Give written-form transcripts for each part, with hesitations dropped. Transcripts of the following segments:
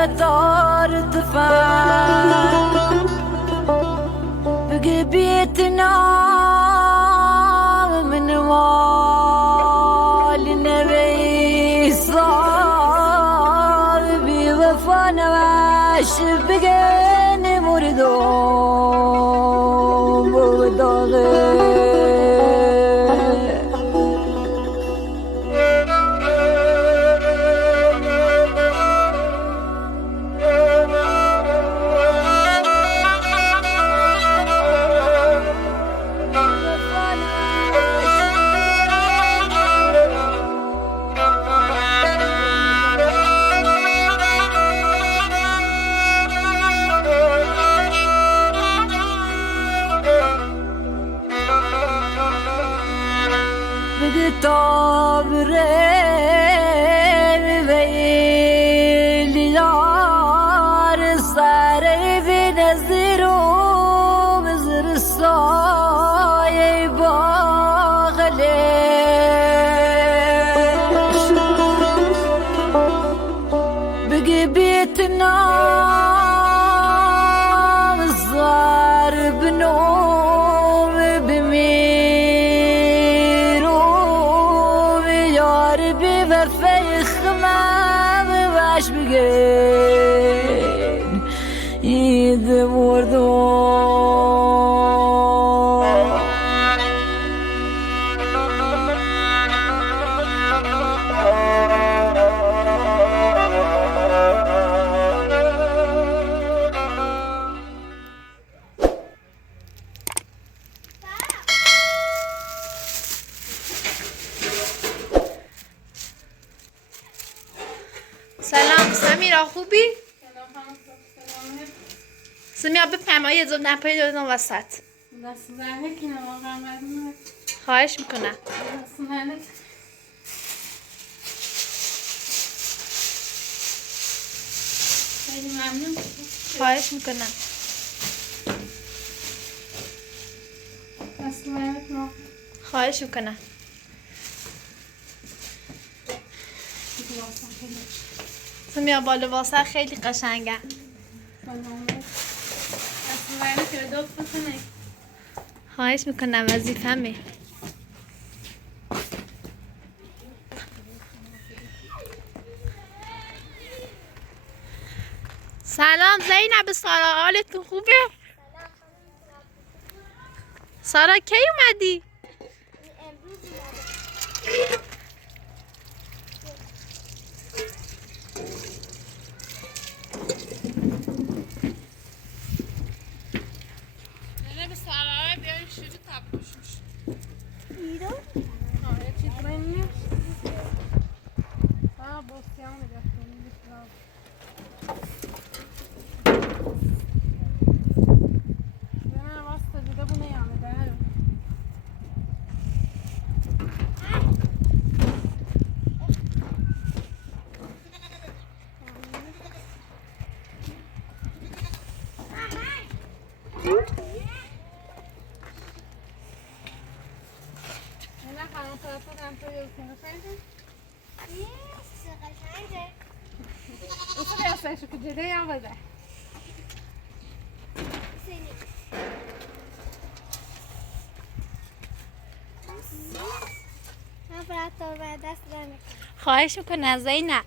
قطار تفهم بقي بيتنا من وال النبي صار بوفانا واش بقيني مردوم وداغي سلام سمیرا خوبی؟ سمیرا بپرمایی یه زود نپایی دادم وسط دست زنه که نواقع مدونه خواهش میکنم دست زنه خیلی ممنون خواهش میکنم دست زنه خواهش میکنم سمیرا با لباسه خیلی قشنگه خواهش میکنم وظیفمه سلام زینب سارا حالتون خوبه؟ سارا کی اومدی؟ Acho que direi a vai dar. خواهش میکنم زینب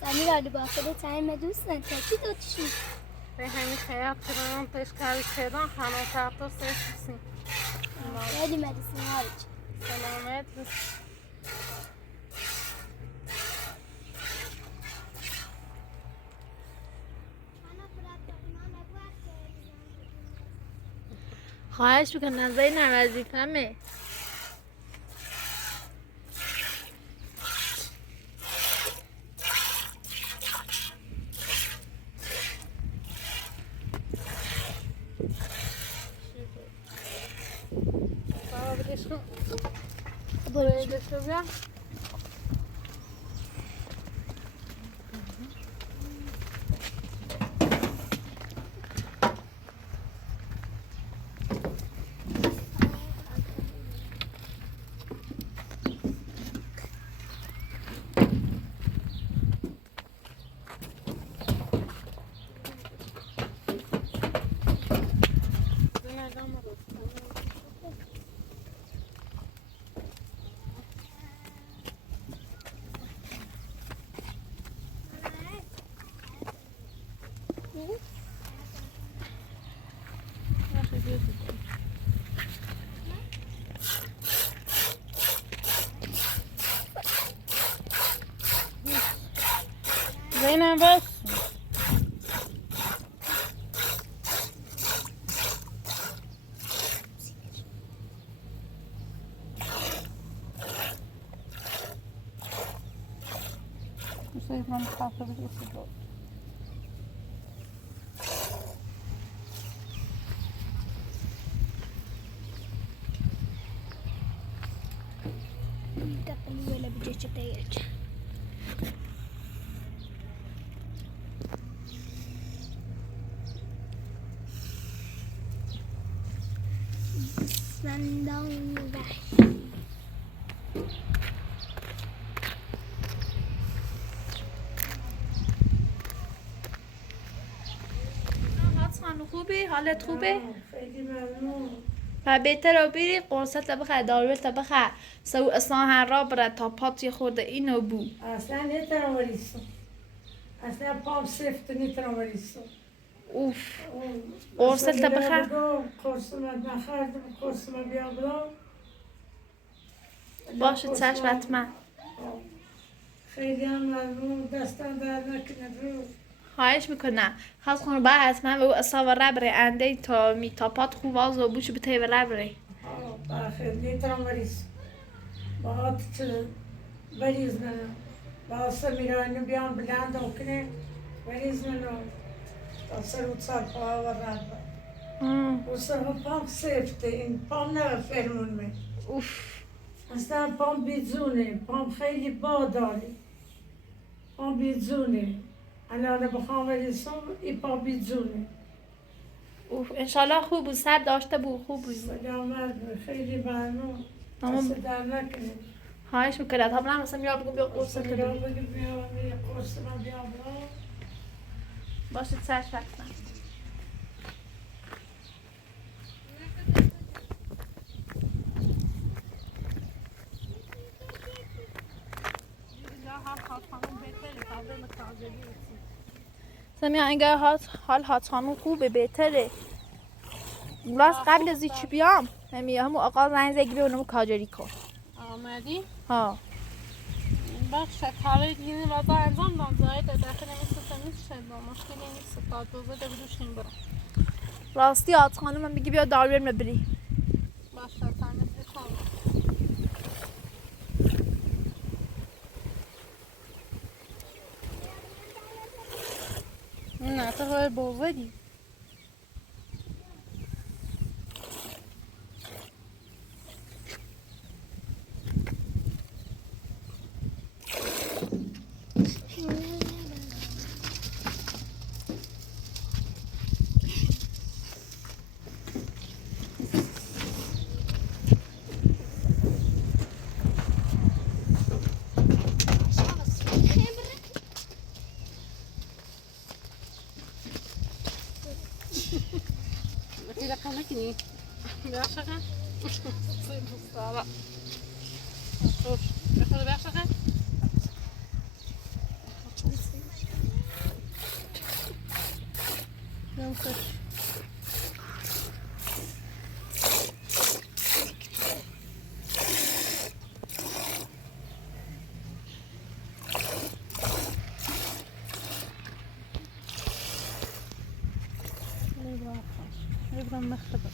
سمیرا لباسه تایم دوستن تا چی دوتشی؟ به همین خیلی تران تشکری کردن خانه تابتو سیستم. خیلی مدرسه هرچ. سلامت بس. خواهش میکنم زینب وظیفمه زینم بس من خاطر بگیرم Kapını böyle bir çeçete geç. Senden ver. خانم خوبی؟ حالت خوبه؟ خیلی ممنون. و بهتره بری قرصت بخیر دارویت بخیر سو اصلا را بره تا پات یه خورده اینو بو اصلا نمیتونم وریسم. اصلا پام سفت نمیتونم وریسم. اوف قرصت بخیر قرصم نخوردم قرصم بیا بلا. باشه چشم حتما خیلی هم ممنون دستان در نکنه رو. خواهش میکنم خواست خانم باید حتما به او اصلا و را بره انده تا می تا پات خوب واز و بوشو به تیوه را بره بخیر نمیتونم وریسم. باید چه وریز منم. باید سمیرانی بیان بلند کنه وریز منم. تا سر و سر پا و رد و سر پام سفته این پام نه فرمون می. اوف اصلا پام بیزونه پام خیلی با داره پام بیزونه الان بخوام بریسم این پام بیزونه اوف انشالله خوب بود سر داشته بود خوب بود سلامت خیلی ممنون اما- دست در نکنه خواهش میکنم تا برم مثلا میام بگم بیا قرصت بیا بده بگی بیا قرص من بیا بلا باشه چشم حتما سمیا انگار حال خانم خوبه بهتره راست قبل از چی بیام نمیام همون آقا زنگ زگیره اونمو کاجری کن آمدی؟ ها بخش کارای دیگه واسه انجام دادم زاید داخل نیست شد مشکلی نیست تا دوزه بدوشیم برام راستی آت خانم من میگی بیا دارویر مبری باشه تامین بکنم نه تو باید بوزدی Tidak kamu gini, biasa kan? Salah. Terus, biasa kan? Biasa. نبدأ نختبر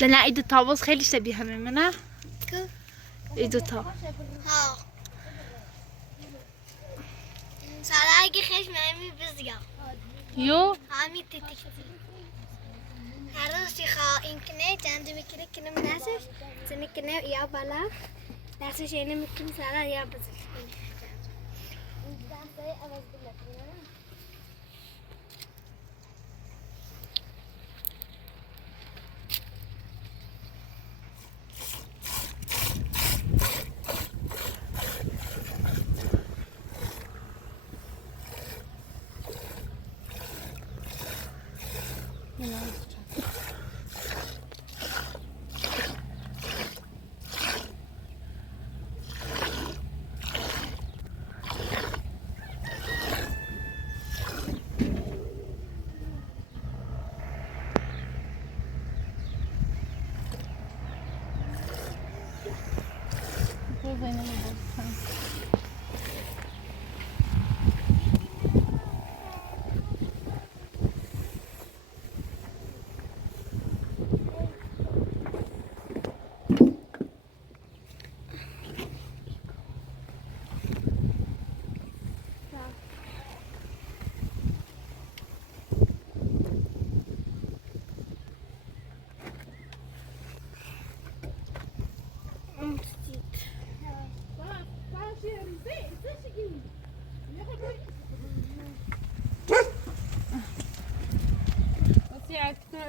نه ایدو تاوز خیلی شبیه همه نه؟ ایدو تا ها سالا اگه خیش مهمی بزگم یو همی تیتیک هر روز خواه این کنه چند میکنه کنه مناسش سنی کنه یا بالا درسش اینه میکنه سالا یا بزگم زینب بزن.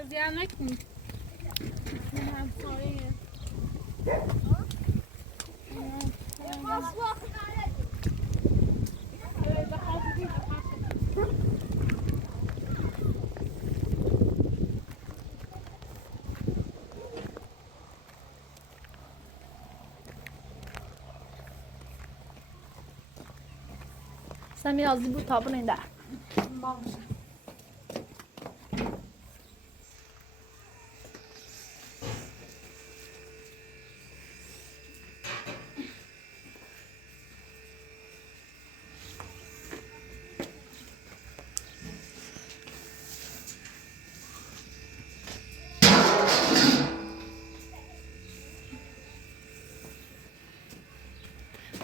زیاد نکنی. سمی azı bu tabun ender.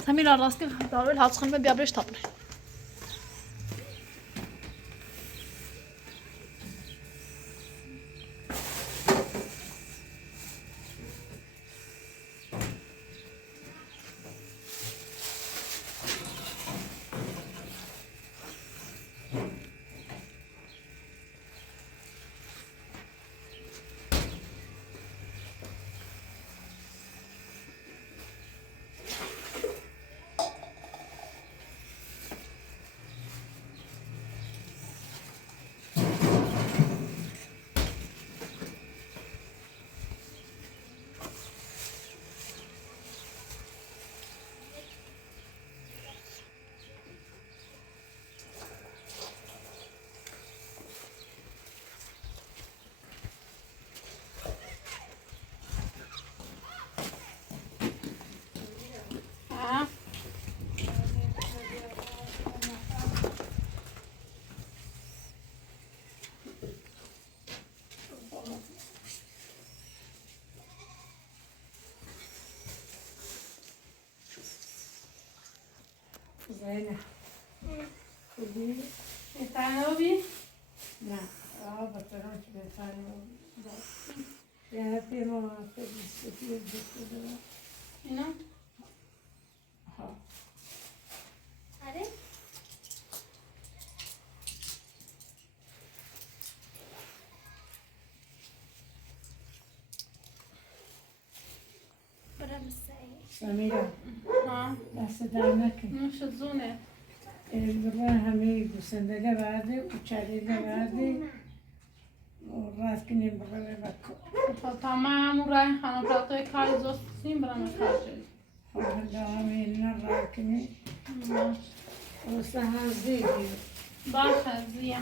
سمی را راستی دارول هات خانم بیا برش tabun. زينة خذي Tanıbi. لا بطلونش بيتاني يا في ما في السفير بس اینا ها آره برام السعي سميرة ها بس دامك نوش زونه البرا همي بسندلة بعدي وشاليلة بعدي وراس كني برا بكو tamam oraya hanım pratoya kayız olsun bana karşı. هلا همي نراكني وسهل زيدي Başa ziya.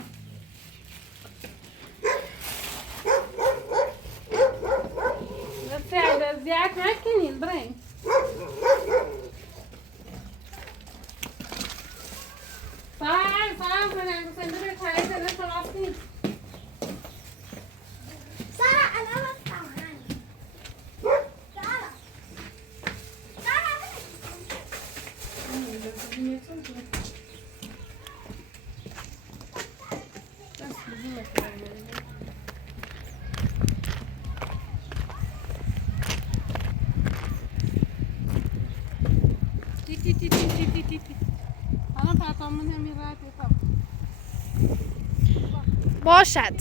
Nasıl ziyak makin İbrahim? Sağ sen sen de çay sen de sorasın. سارة أنا ما أستوعب سارة باشد.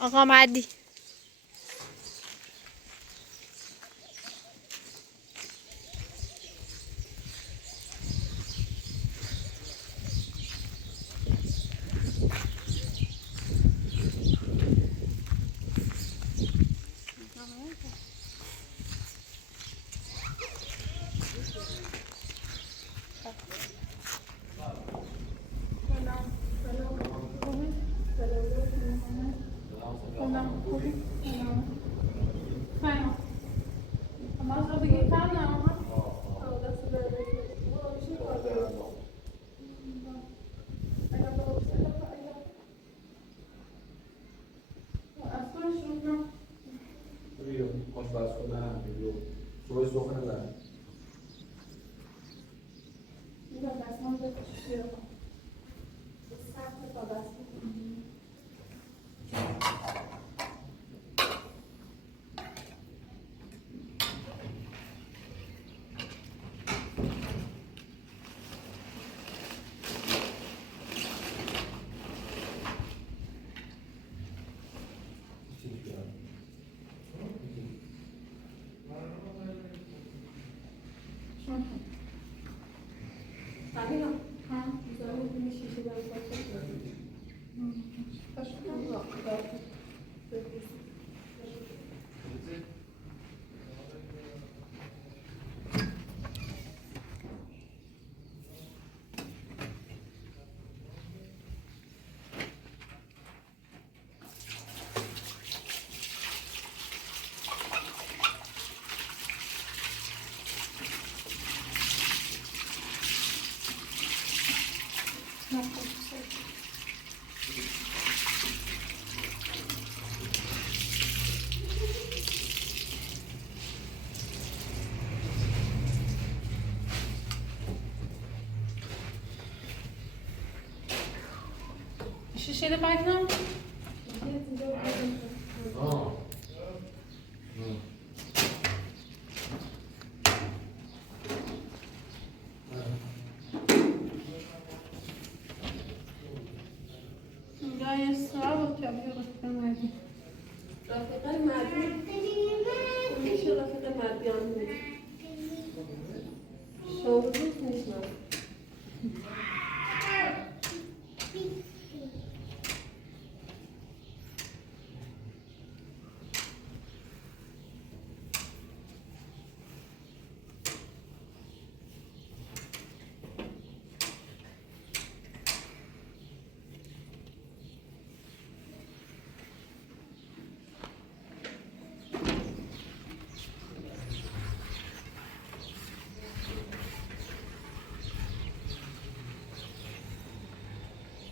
آقا مردی شیشه بگم رفیقای مردی میشه رفیق مردیان بود شاوروز میشنم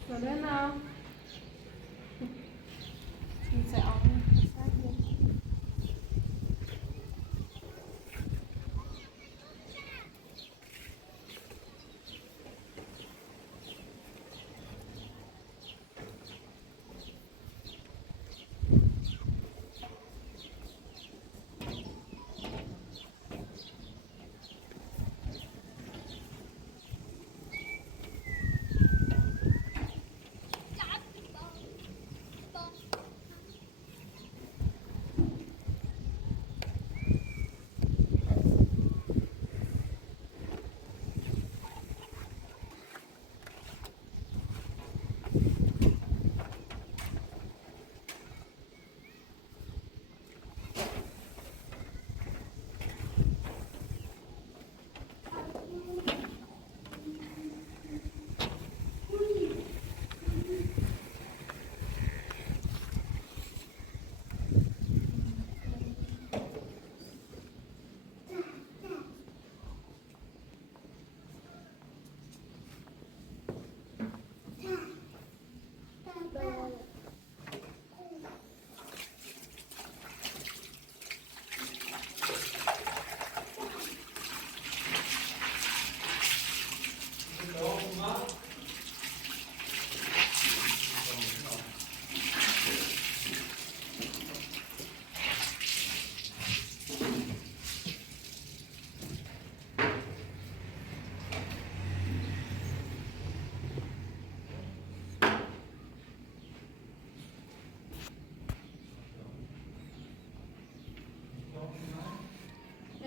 Selena.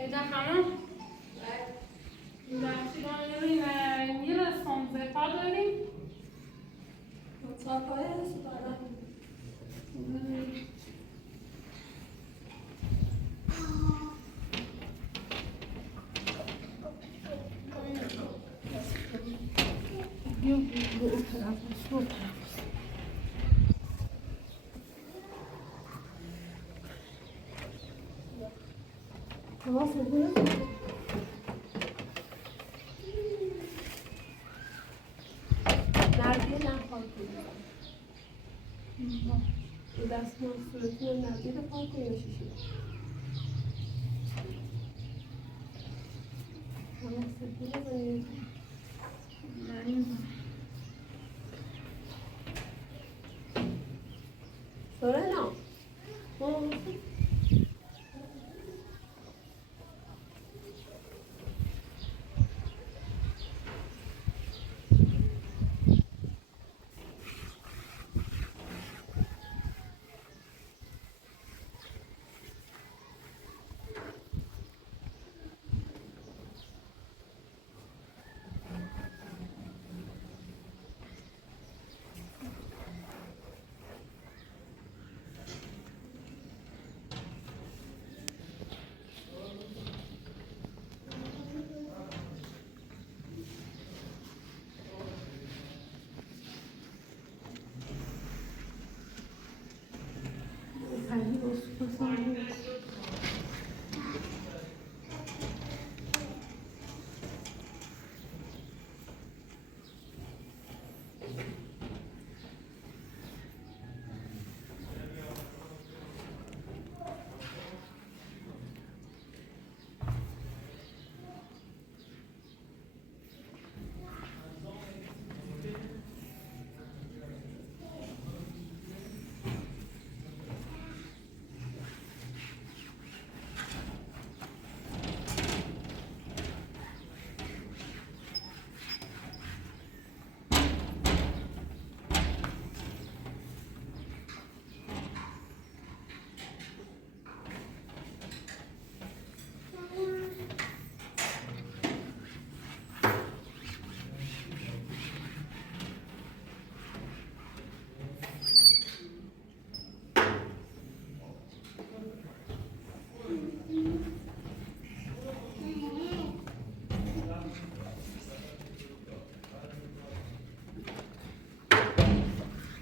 اینجا همون درسیگان داریم یه رسان زفا داریم مطابقه سپارم دستمال صورتی رو نردی رو پاک کن یا شیشه همه سپیده باید سورنا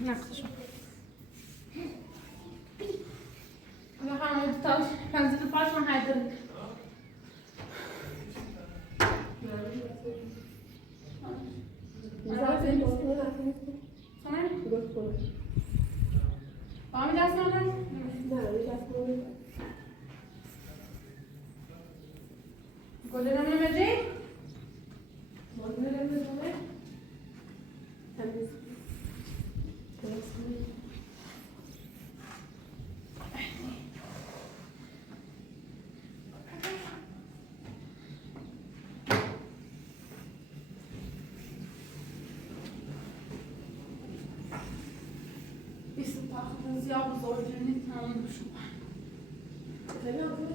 نقشش حالا همون تا پنزل پاش من هر داریم زن باستون نکنید سامن؟ درست کنید با همین دست نمون؟ نه دست کنید گله رو نمیجی؟ مادر نمیدونه تمیز درست کنید زیاد بزرگی نیست تمام بشون خیلی آمده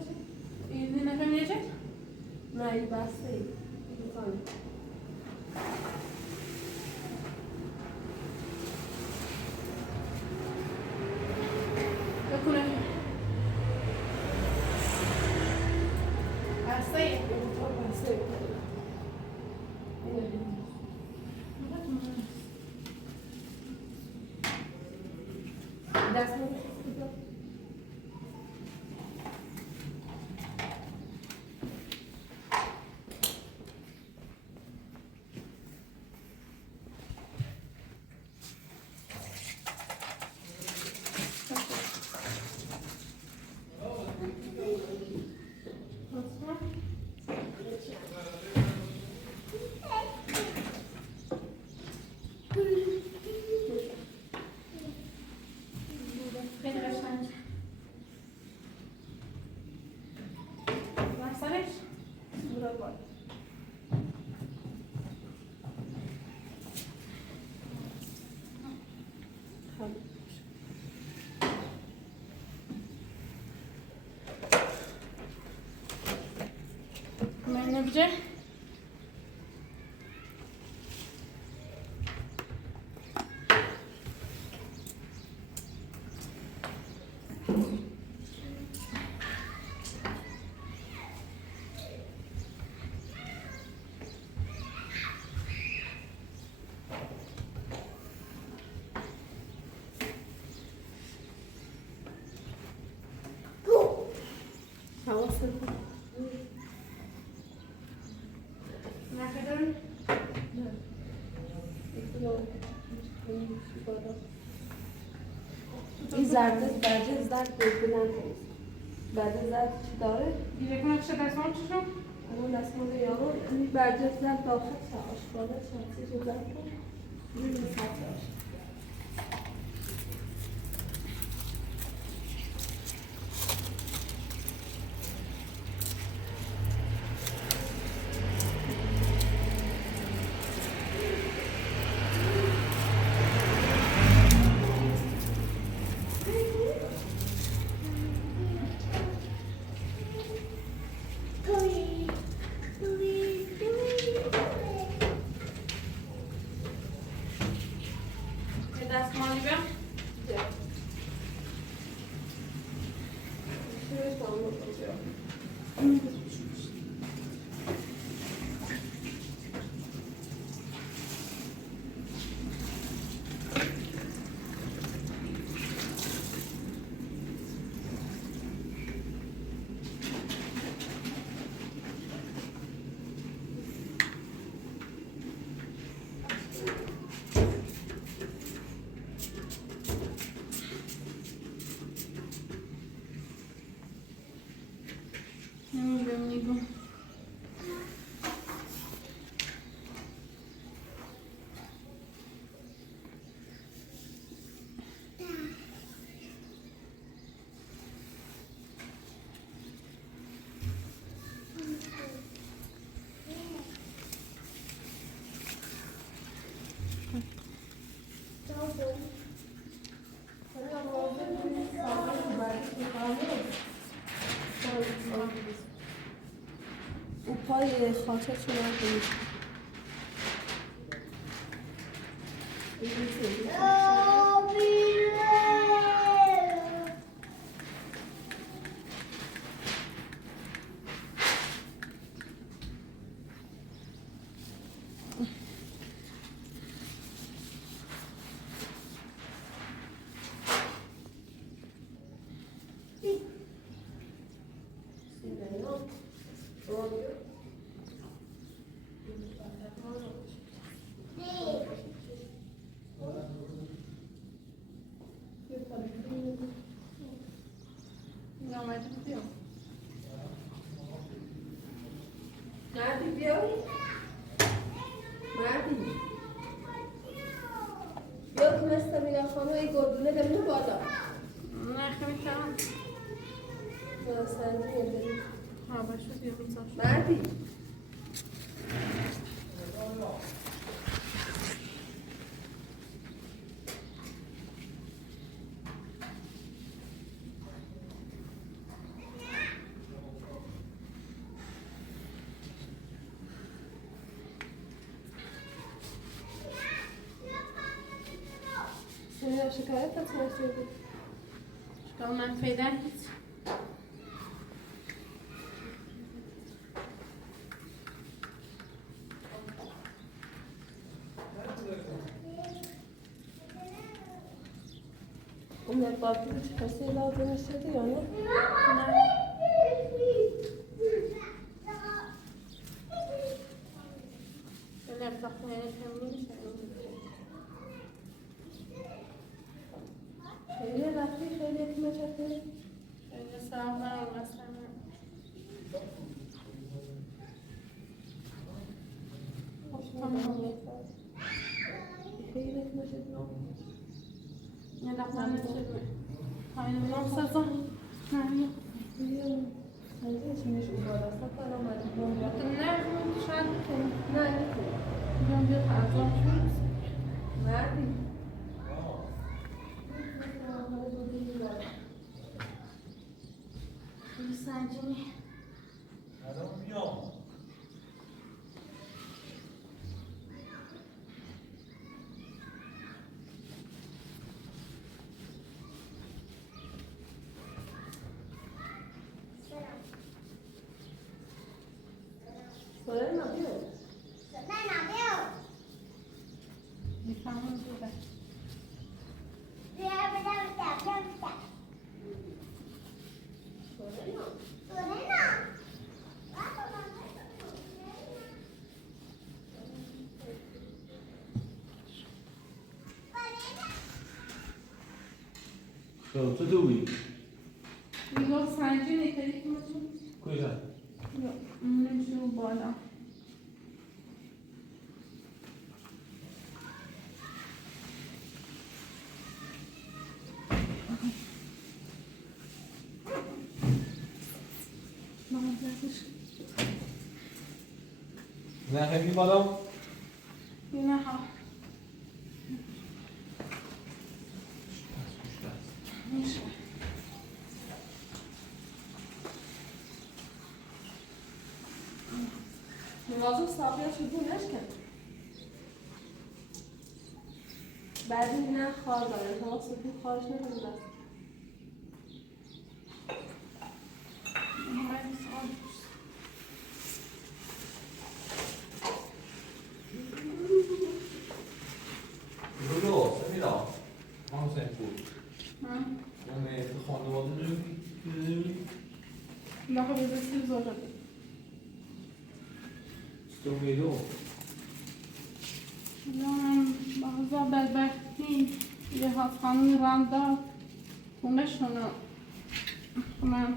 این نفهمیده؟ نه این بسته ای بکنه بسته ای؟ بسته ای دست نمیشه اینو بجه این زرده درجه زرد بگیرن بعد زرد چی داره؟ دیگه کنم چه دستمان چی شد؟ الان دستمال یارو این برجه زرد داخل چه آشکاره چه زرد کن این سطح آشکاره دستمالی بیم نمیدونم نگو او پای خاطر شما کنید مردی بیایی مردی بیا که مثل میگم خانم ای گردونه دمینه بالا نه خیلی کم سنجیه بریم ها باشو بیا بزاش مردی سنیا شکایت هست مرسیدی شکال من فیده هیچ اون بابی کسی لازم شده یا نه؟ نه بخونه نمیشه خیلی رفتی خیلی اکمچته خیلی سلام دارم مثلا خیلی اکمچته یه دفعه نشده پایین میام سازم نه خیلی چیمش او بالا سفر آمدیم نه شاید نه نیکنم بیام بیا فرزان شد مردی خیلی سنجینی سورنا بیا. نه بیا. میفهمم تو بیا. سورنا. خب تو دوی میگو سنجی نیتری کنتون؟ کجا؟ نمیشون بالا. نه خیلی بالا نه ها. میشه. لازم ساقیش رو بونش کن. بعدی نه خواه داره. تا سفید خواهش نکنید. برو سمیرا ما حسین بود اون خانواده نمیدونی باقی بزرگی زوجه بود. تو میدون بعضا بدبختی یه هست خانون رند داد خونه شونه خونه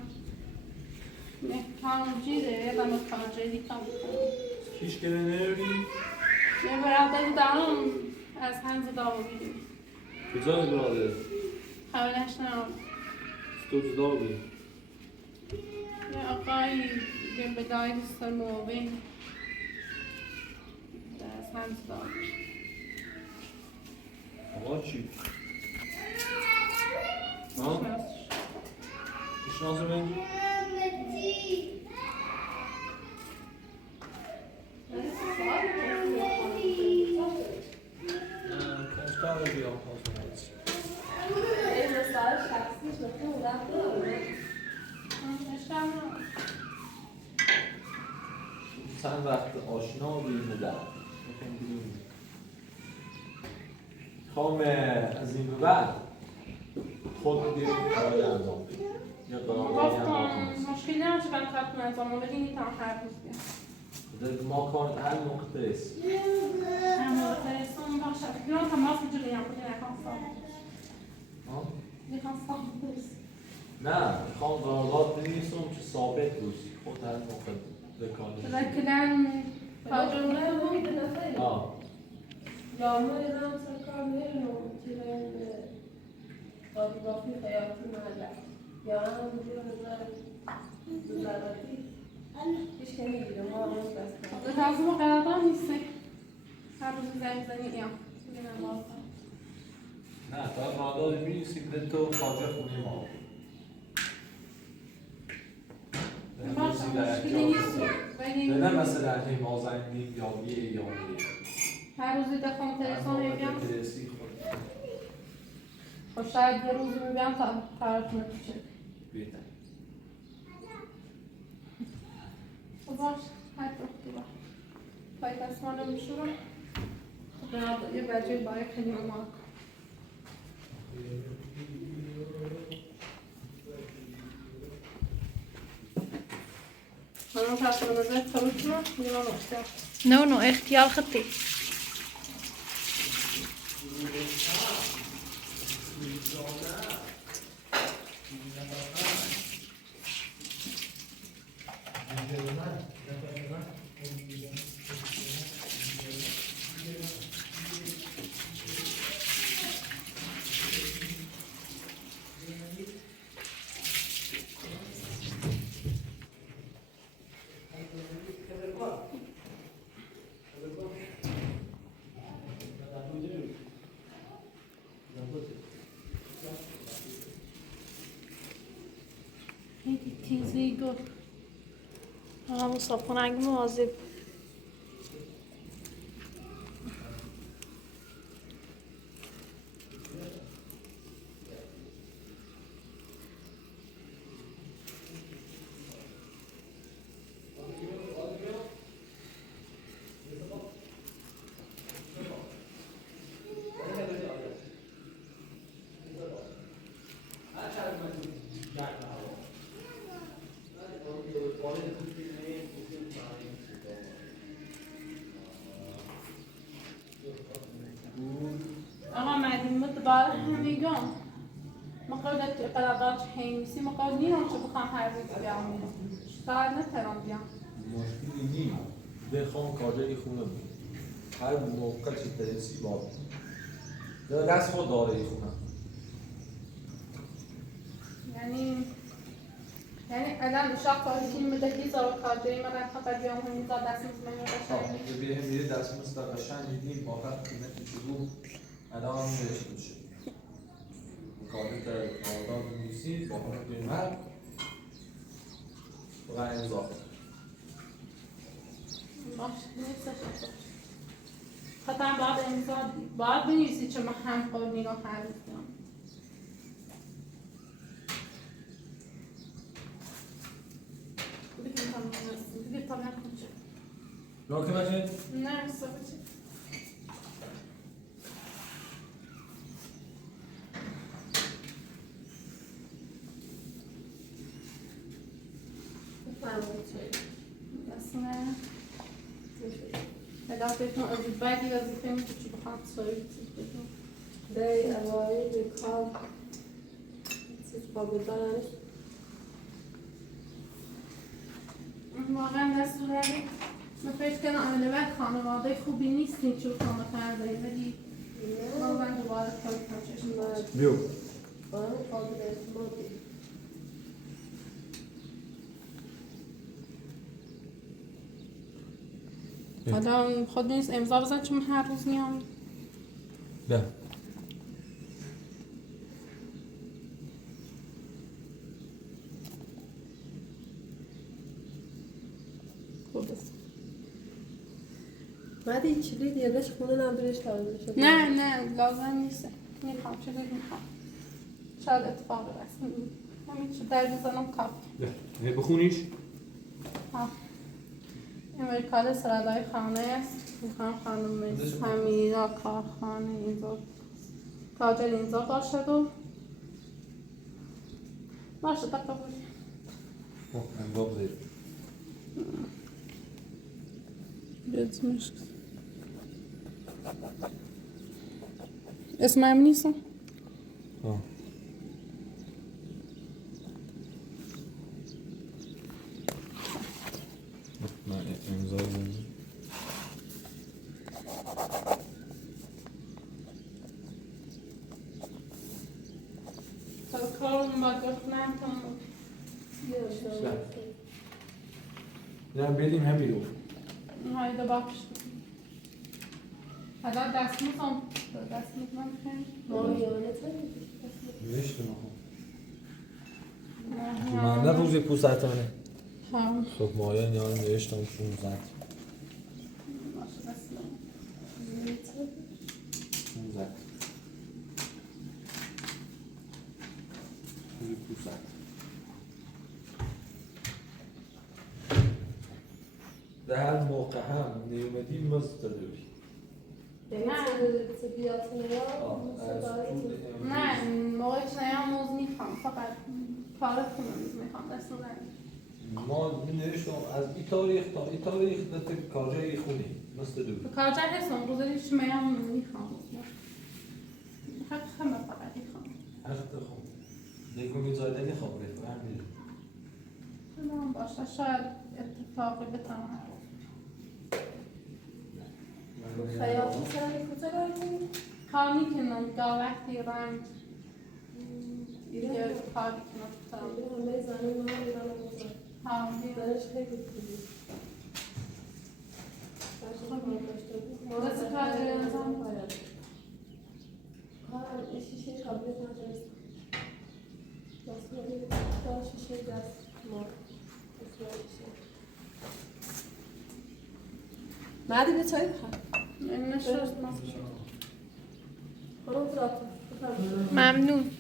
مکان جیره یه دم مکان جیدی کم بکنم هیچ کره نردی یه برادری دارم از هنز داو بیدیم کجا براده خبرش نام تو جدا بی یه آقایی به بدای سرموبین از هنز داو آقا چی؟ ها؟ میشناسه من؟ کنستار بیام خواستم این مسائل شخصیش بخیر بودم چند وقت آشنا بیمودم خواهم از این به بعد خود دیگه کاری انجام بدیم یا قرارایی انجام کنیم مشکلی نمیشه که خط انجام بدیم میتونم هر روز بیام ما کار هر موقع ترس اما تلسون باشه بیام تماس جلوی هم بودی نکن ثابت نه میخوام قرارداد بنویسم که ثابت روزی خود هر موقع بکنیم رکلن تاجرونه بود یا ما ایران سرکار میرنم چیزایی قابی خیاطی مالک یا هم بودیم بزرگی هیچ که میگیره ما روز بستم لازم قرارداد نیستی هر روز زنگ زنی ایام بگیرم بازم نه تا قرارداد بنویسیم که تو خارج خونه ما باشه مشکلی نیست ولی نه مثلا هی ما زنگیم یا بیه یا بیه هر روزی دفعه تلفن میگم ترسی خود خب شاید یه روز میگم تا قرارتون بشه بهتر خب باش هر وقتی باش باید دستمانو میشورم خب یه بجه باید خیلی ممارا کن خانم تصمیم نظر تروتنا میرم اختیار نو اختیار خطی تیزی گل همون صابخونه‌نگ مواظب bara همigång. Man kan ju inte bara dra hem sig, man kan ju inte بخوام هر روز بیام. شاید نتونم بیام. مشکلی نیست. بخوام کارجای خونه بود. هر موقع چه ترسی با دست خود داره ای خونه. یعنی الان شاق کاری که میدهی زار کارجای من رفت بعد بیام همین زار دست من قشنگ. به هم میره دست مست قشنگ میدیم با فقط قیمت شروع الان بهش میشه. کاری که آدم می‌نویسید با هم قیمت و امضا. باشه نیستش. خاطر بعد امضا باید بنویسی چون من هم قانونی رو هر روز بیام. دیگه تا نکنم. راکی ماجد؟ نه سوچی. Jasne. Teraz byśmy odbali rozwitym czy bohatcowi Dej, اوایل به کار چیز با بدانش واقعا دست داری من فکر کنم اولویت خانواده خوبی نیستین چون خانه کرده ولی واقعا دوباره کاری کنم بیو قابل اعتمادی حالا خود نیست امضا بزن چون هر روز میام نه خوب است بعد این چیلی دیگهش خونه نبریش تازه شد نه لازم نیست میخوام چیزی میخوام شاید اتفاق برسه همین چه در بزنم کافی نه بخونیش امریکا سرادای خانه است میخوام خانم سمیرا کارخانه اینجا تاجر اینجا باشد و باشه تا قبول امضا بزیر اسمش اسمم نیست من امضا بزیر تا کارم با گفتنم تمام نه بدیم همین رو هایده باکش حالا دست میخوام دست میخوام ماهیانه نوشته من نه روزی پوستانه خب مایان یا نوشتم 16 16 روزی پوست در هر موقع هم نیومدی مزد داری نه موقعش نیام موز میخوام فقط کار خونم میخوام دست ما نوشتم از این تاریخ تا این تاریخ دست کارجای خونی مزد داری کارجا هستم گذاریش میام میخوام حق همه فقط میخوام حق خون دیگه میذاره نمیخوام بفهم میره خودم باشه شاید اتفاقی بتونم خیاطی سرانی کجا باید کار میکنم تا وقتی رنگ دیگه کار میکنم همه زنی ما ایران بزن ها درش خیلی کنی دست کار انجام باید کار شیشه کابلیت نجاست دست کار شیشه دست ما بعدی به چای بخواه نشست خانم فراتو ممنون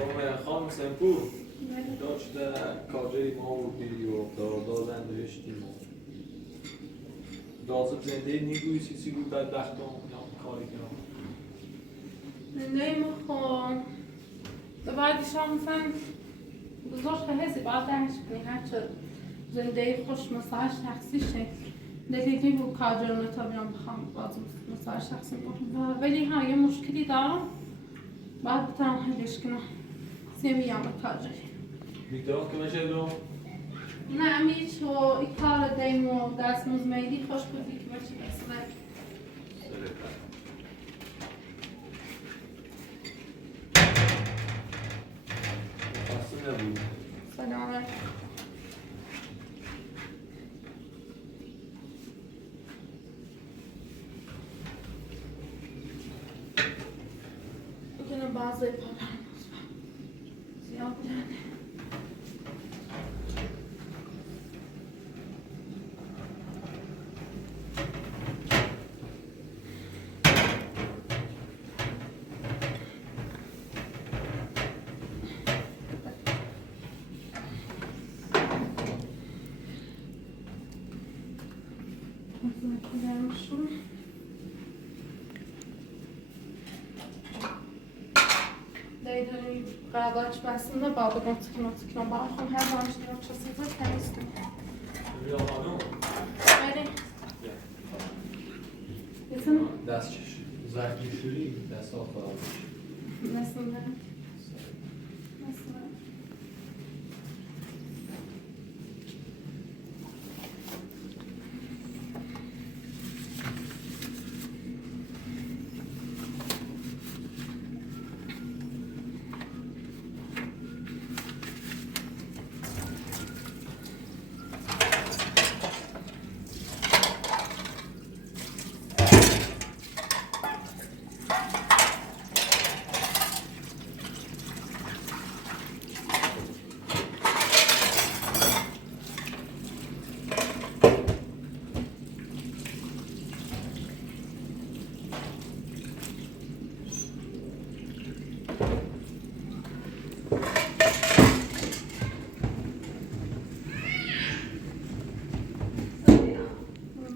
دوم خانم سمپو داشت کاجه ما و بیری و دادن نوشتیم لازم زنده نیگوی سی بود بدبختم کاری کنم زنده ما خب بعد شام مثلا بزرگ هستی بعد درش کنی هرچه زنده خوش مساعد شخصی شه دلیلی بود کاجر نتابیان بخوام بازم مساعد شخصی بود ولی ها یه مشکلی دارم بعد بتونم حلش کنم سمیام کاجر بیتران که میشه دو نه امیش و ای کار دیم و دست مزمیدی خوش بودی که باشه بسنک خسته نبود سلام علیکم بکنم بعضی پاپرم زیاد بودنه دیدنی قرارش بستیم نه بعد متکنم با خون هر زمانش دارم چه سیزه تمیزیم بیا خانم بله یسن دست چش زرگی شوری دست ها خراب میشه مثل نه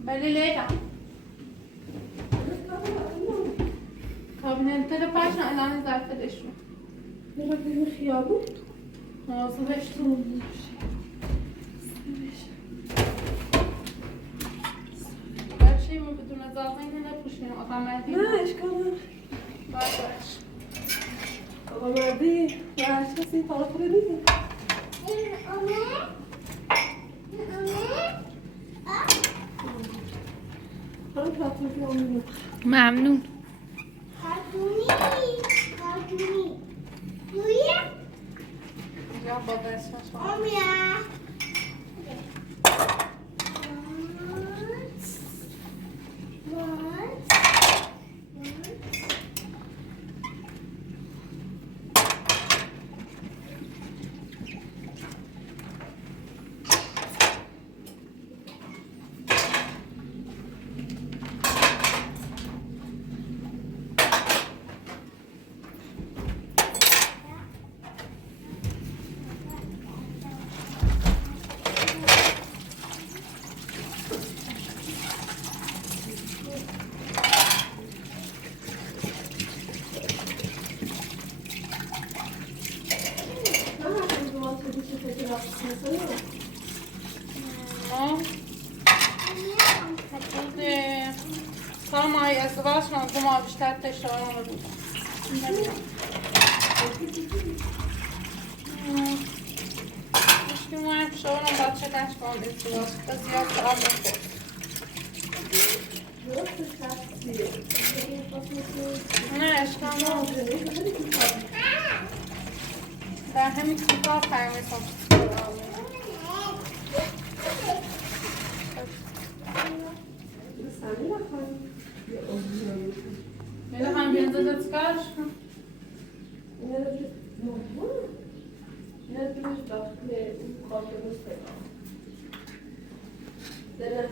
بله لیلا کابینه تل پاشن الان زرفدشون میره به خیابون موضوعش تو بچه ما بدون اضافه اینه نپوشیم آقا مردی نه اشکال نداره باش آقا مردی و هر کسی طرف رو دیگه حالا کتر بیامونیم ممنون یا با دستش سلام های ازدواج من دو ماه بیشتر تشتر آمده بود مشکل مهم شورم بچه کش کنم ازدواج زیاد سرم بخور نه اشکال نداره در همین کتاب فرمیسم میره هم بیانده دستگاهش کن نه دوش داخل اون خاطر پیدا دلت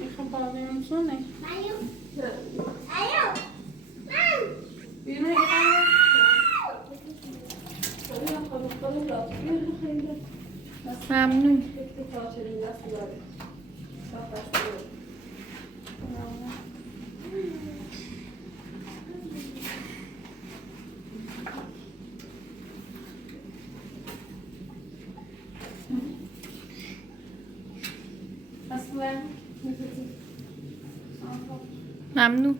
میخوام با میمونسونه Ayo. نه Ayo. بیرون خیلی خب خود خیلی خیلی ممنون. فکر خاطری دست داره صاف دست اصلا ممنون.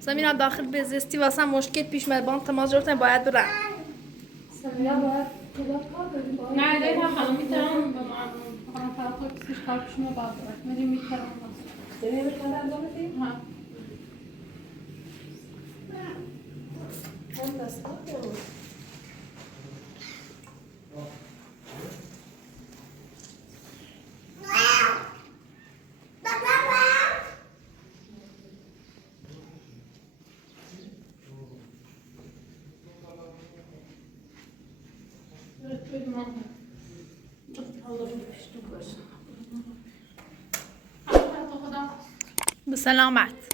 سمیرا داخل بزستی واسه مشکل پیش میاد بان تماس گرفتن باید برم. سمیا باید کلا کار داریم باید نه دیگه هم میتونم با فرق کسیش کار پیش میاد باید برم میریم میتونم داریم میکنم داریم ها هم دست داریم به سلامت.